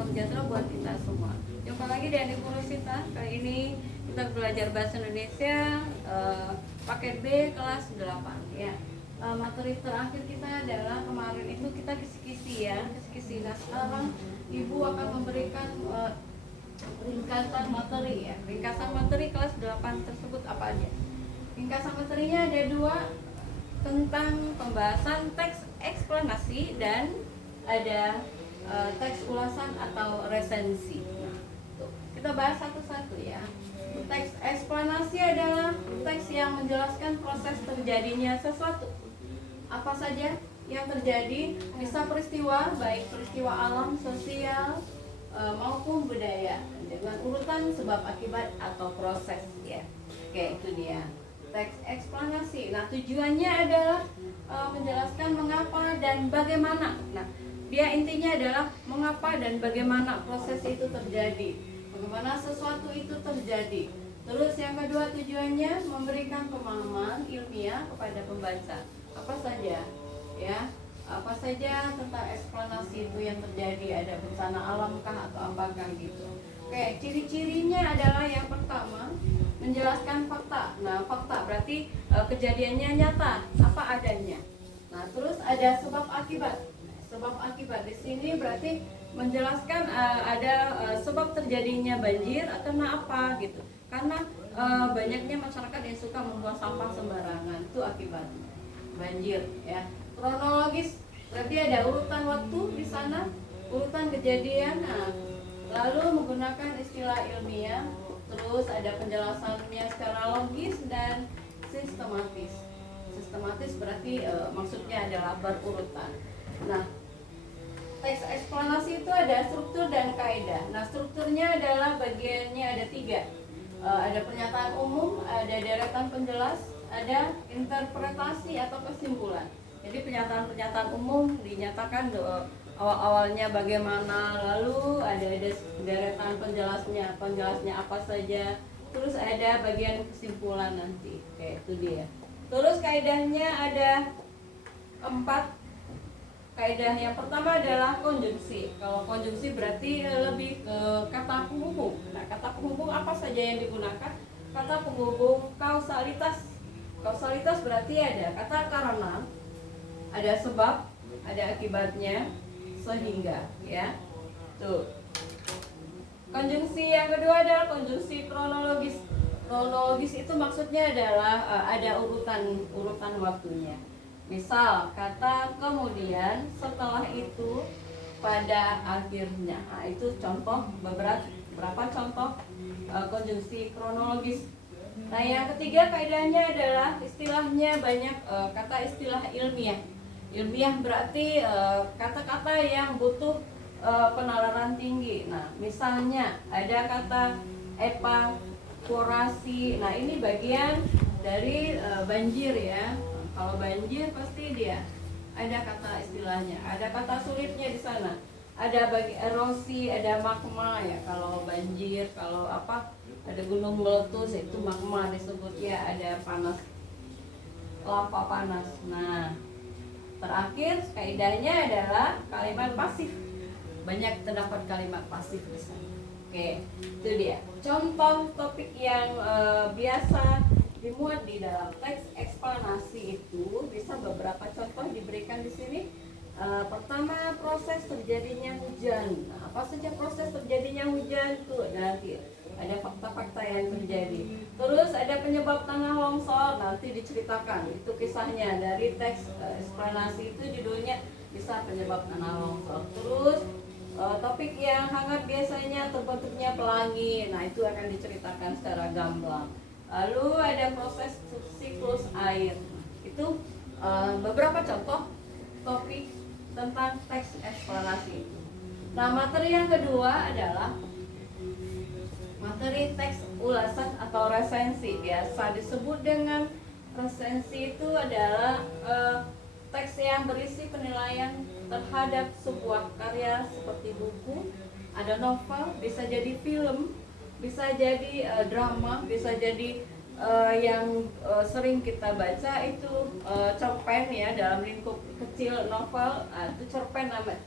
salam sejahtera buat kita semua. Jumpa lagi di Andi Purusita. Kali ini kita belajar bahasa Indonesia paket B kelas 8 ya. Materi terakhir kita adalah kemarin itu kita kisi-kisi ya, kisi-kisi. Nah sekarang Ibu akan memberikan ringkasan materi ya. Ringkasan materi kelas 8 tersebut apa aja? Ringkasan materinya ada 2, tentang pembahasan teks eksplanasi dan ada teks ulasan atau resensi. Kita bahas satu-satu ya. Teks eksplanasi adalah teks yang menjelaskan proses terjadinya sesuatu. Apa saja yang terjadi, bisa peristiwa, baik peristiwa alam, sosial, maupun budaya, dengan urutan sebab akibat atau proses ya. Oke, itu dia teks eksplanasi. Nah, tujuannya adalah menjelaskan mengapa dan bagaimana. Nah, dia intinya adalah mengapa dan bagaimana proses itu terjadi, bagaimana sesuatu itu terjadi. Terus yang kedua, tujuannya memberikan pemahaman ilmiah kepada pembaca. Apa saja ya, apa saja tentang eksplanasi itu yang terjadi, ada bencana alam kah atau apakah gitu. Oke, ciri-cirinya adalah yang pertama, menjelaskan fakta. Nah, fakta berarti kejadiannya nyata, apa adanya. Nah, terus ada sebab akibat. Sebab akibat di sini berarti menjelaskan ada sebab terjadinya banjir karena apa gitu. Karena banyaknya masyarakat yang suka membuang sampah sembarangan, itu akibatnya banjir ya. Kronologis berarti ada urutan waktu di sana, urutan kejadian. Nah, lalu menggunakan istilah ilmiah. Terus ada penjelasannya secara logis dan sistematis. Sistematis berarti maksudnya adalah berurutan. Nah, teks eksplanasi itu ada struktur dan kaidah. Nah, strukturnya adalah bagiannya ada 3. Ada pernyataan umum, ada deretan penjelas, ada interpretasi atau kesimpulan. Jadi pernyataan-pernyataan umum dinyatakan awal-awalnya bagaimana, lalu ada deretan penjelasnya apa saja, terus ada bagian kesimpulan nanti. Oke, itu dia. Terus kaidahnya ada 4. Kaidah yang pertama adalah konjungsi. Kalau konjungsi berarti lebih ke kata penghubung. Nah, kata penghubung apa saja yang digunakan? Kata penghubung kausalitas. Kausalitas berarti ada kata karena, ada sebab, ada akibatnya, sehingga ya. Tuh. Konjungsi yang kedua adalah konjungsi kronologis. Kronologis itu maksudnya adalah ada urutan waktunya. Misal kata kemudian, setelah itu, pada akhirnya. Nah, itu contoh beberapa contoh konjungsi kronologis. Nah, yang ketiga kaidahnya adalah istilahnya banyak kata istilah ilmiah. Ilmiah berarti kata-kata yang butuh penalaran tinggi. Nah, misalnya ada kata evaporasi. Nah, ini bagian dari banjir ya. Kalau banjir pasti dia ada kata istilahnya, ada kata sulitnya di sana. Ada bagi erosi, ada magma ya. Kalau banjir, kalau apa, ada gunung meletus, itu magma disebut ya. Ada panas, lava panas. Nah, terakhir kaidahnya adalah kalimat pasif. Banyak terdapat kalimat pasif di sana. Oke, itu dia. Contoh topik yang biasa dimuat di dalam teks eksplanasi itu bisa beberapa contoh diberikan di sini. Pertama, proses terjadinya hujan. Nah, apa saja proses terjadinya hujan tuh nanti ada fakta-fakta yang terjadi. Terus ada penyebab tanah longsor, nanti diceritakan itu kisahnya dari teks eksplanasi itu, judulnya bisa penyebab tanah longsor. Terus topik yang hangat biasanya terbentuknya pelangi, nah itu akan diceritakan secara gamblang. Lalu ada proses siklus air. Itu beberapa contoh topik tentang teks eksplanasi. Nah, materi yang kedua adalah materi teks ulasan atau resensi. Biasa disebut dengan resensi. Itu adalah teks yang berisi penilaian terhadap sebuah karya seperti buku, ada novel, bisa jadi film, bisa jadi drama, bisa jadi yang sering kita baca itu cerpen ya, dalam lingkup kecil novel, itu cerpen namanya.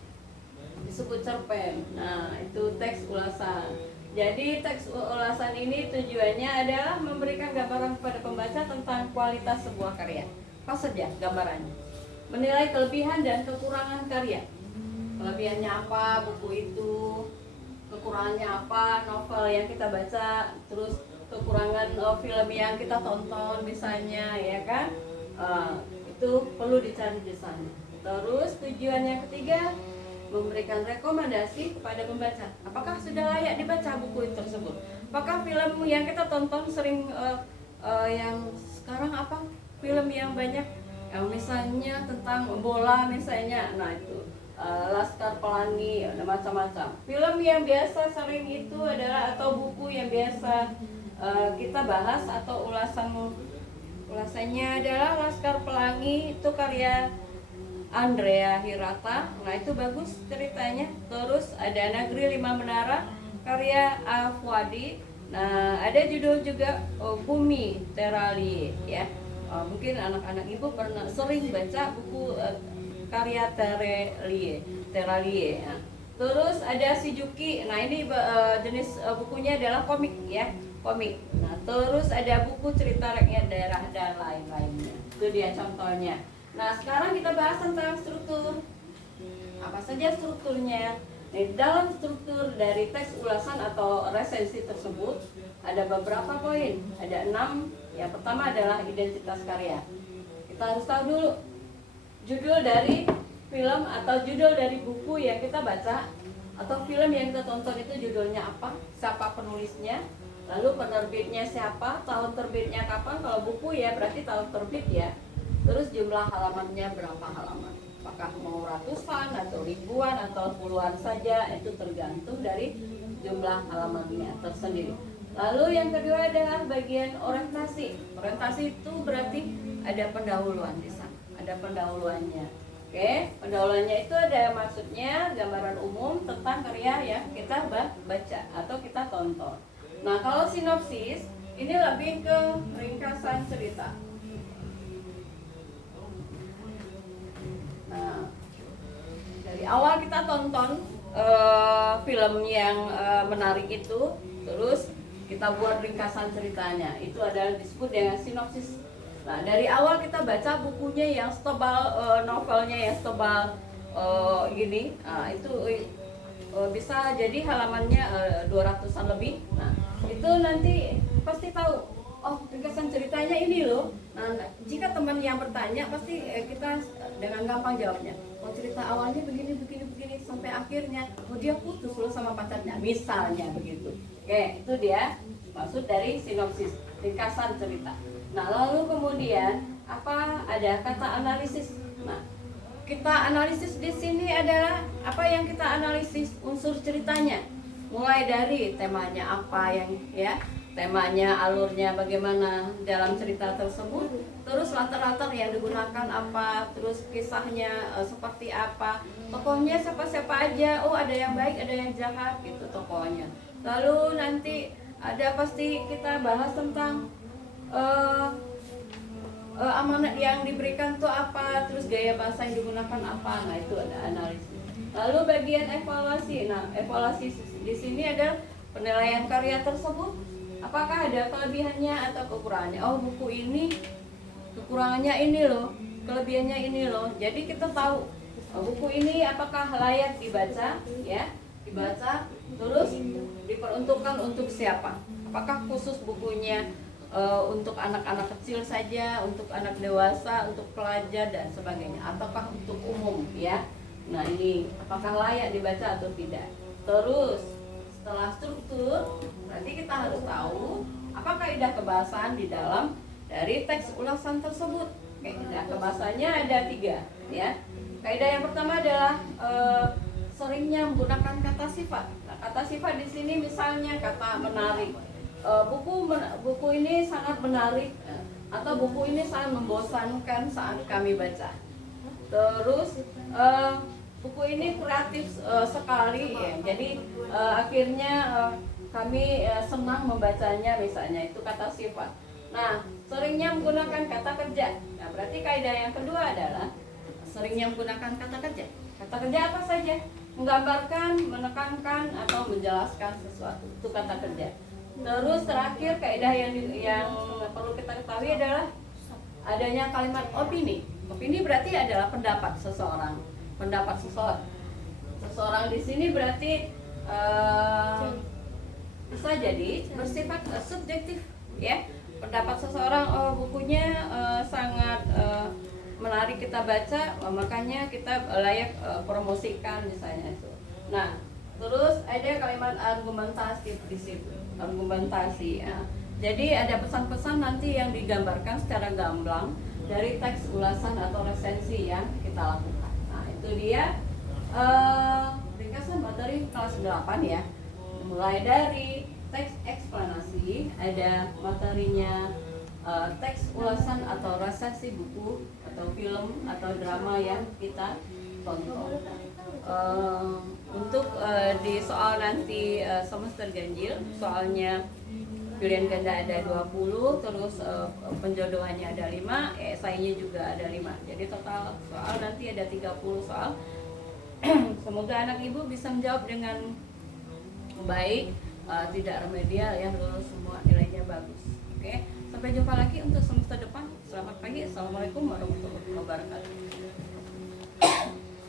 disebut cerpen. Nah, itu teks ulasan. Jadi teks ulasan ini tujuannya adalah memberikan gambaran kepada pembaca tentang kualitas sebuah karya. Apa saja gambarannya? Menilai kelebihan dan kekurangan karya. Kelebihannya apa buku itu, kekurangannya apa novel yang kita baca, terus kekurangan film yang kita tonton misalnya, ya kan? Itu perlu dicari di sana. Terus tujuan yang ketiga, memberikan rekomendasi kepada pembaca. Apakah sudah layak dibaca buku tersebut? Apakah film yang kita tonton sering yang sekarang apa? Film yang banyak yang misalnya tentang bola misalnya. Nah, itu Laskar Pelangi, ada macam-macam. Film yang biasa sering itu adalah atau buku yang biasa kita bahas atau ulasannya adalah Laskar Pelangi, itu karya Andrea Hirata. Nah, itu bagus ceritanya. Terus ada Negeri Lima Menara karya Afwadi. Nah, ada judul juga Bumi Teralie, ya. Mungkin anak-anak ibu pernah sering baca buku karya Teralie, ya. Terus ada Shizuki. Nah, ini jenis bukunya adalah komik, ya, komik. Nah, terus ada buku cerita rakyat daerah dan lain-lainnya. Itu dia contohnya. Nah, sekarang kita bahas tentang struktur. Apa saja strukturnya? Nah, dalam struktur dari teks ulasan atau resensi tersebut ada beberapa poin. Ada 6. Yang pertama adalah identitas karya. Kita harus tahu dulu judul dari film atau judul dari buku yang kita baca atau film yang kita tonton itu judulnya apa, siapa penulisnya, lalu penerbitnya siapa, tahun terbitnya kapan. Kalau buku ya berarti tahun terbit, ya. Terus jumlah halamannya berapa halaman, apakah mau ratusan atau ribuan atau puluhan saja, itu tergantung dari jumlah halamannya tersendiri. Lalu yang kedua adalah bagian orientasi. Orientasi itu berarti ada pendahuluan di sana, ada pendahuluannya. Oke, pendahuluannya itu ada maksudnya gambaran umum tentang karya yang kita baca atau kita tonton. Nah, kalau sinopsis ini lebih ke ringkasan cerita. Nah, dari awal kita tonton film yang menarik itu, terus kita buat ringkasan ceritanya. Itu adalah disebut dengan sinopsis. Nah, dari awal kita baca bukunya yang setebal, novelnya yang setebal gini, itu bisa jadi halamannya 200-an lebih. Nah, itu nanti pasti tahu, oh, ringkasan ceritanya ini loh. Nah, jika teman yang bertanya pasti kita dengan gampang jawabnya. Oh, cerita awalnya begini sampai akhirnya, oh, dia putus loh sama pacarnya, misalnya begitu. Oke, itu dia maksud dari sinopsis, ringkasan cerita. Nah, lalu kemudian apa, ada kata analisis. Nah, kita analisis di sini adalah apa yang kita analisis, unsur ceritanya. Mulai dari temanya apa yang, ya, temanya, alurnya bagaimana dalam cerita tersebut, terus latar-latar yang digunakan apa, terus kisahnya seperti apa, tokohnya siapa-siapa aja, oh, ada yang baik, ada yang jahat gitu tokohnya. Lalu nanti ada pasti kita bahas tentang amanat yang diberikan tuh apa, terus gaya bahasa yang digunakan apa. Nah, itu ada analisis. Lalu bagian evaluasi. Nah, evaluasi di sini ada penilaian karya tersebut. Apakah ada kelebihannya atau kekurangannya? Oh, buku ini kekurangannya ini loh, kelebihannya ini loh. Jadi kita tahu buku ini apakah layak dibaca, ya, dibaca, terus diperuntukkan untuk siapa? Apakah khusus bukunya untuk anak-anak kecil saja, untuk anak dewasa, untuk pelajar dan sebagainya, ataukah untuk umum, ya? Nah, ini apakah layak dibaca atau tidak? Terus setelah struktur, berarti kita harus tahu apa kaidah kebahasaan di dalam dari teks ulasan tersebut. Kaidah kebahasanya ada 3, ya. Kaidah yang pertama adalah seringnya menggunakan kata sifat. Nah, kata sifat di sini misalnya kata menarik. Buku ini sangat menarik, atau buku ini sangat membosankan saat kami baca. Terus buku ini kreatif sekali, ya. Jadi akhirnya kami senang membacanya, misalnya, itu kata sifat. Nah, seringnya menggunakan kata kerja. Nah, berarti kaidah yang kedua adalah seringnya menggunakan kata kerja. Kata kerja apa saja? menggambarkan, menekankan atau menjelaskan sesuatu, itu kata kerja. Terus terakhir kaidah yang perlu kita ketahui adalah adanya kalimat opini. Opini berarti adalah pendapat seseorang. Pendapat seseorang di sini berarti bisa jadi bersifat subjektif, ya. Pendapat seseorang, bukunya sangat menarik kita baca, makanya kita layak promosikan misalnya itu. Nah, terus ada kalimat argumentatif di situ, argumentasi. Ya. Jadi ada pesan-pesan nanti yang digambarkan secara gamblang dari teks ulasan atau resensi yang kita lakukan. Nah, itu dia ringkasan materi kelas 8 ya. Mulai dari teks eksplanasi, ada materinya teks ulasan atau resensi buku atau film atau drama yang kita tonton. Untuk di soal nanti semester ganjil, soalnya pilihan ganda ada 20, terus penjodohannya ada 5, esainya juga ada 5. Jadi total soal nanti ada 30 soal. Semoga anak ibu bisa menjawab dengan baik, tidak remedial ya, lulus semua, nilainya bagus. Oke, sampai jumpa lagi untuk semester depan. Selamat pagi, assalamualaikum warahmatullahi wabarakatuh.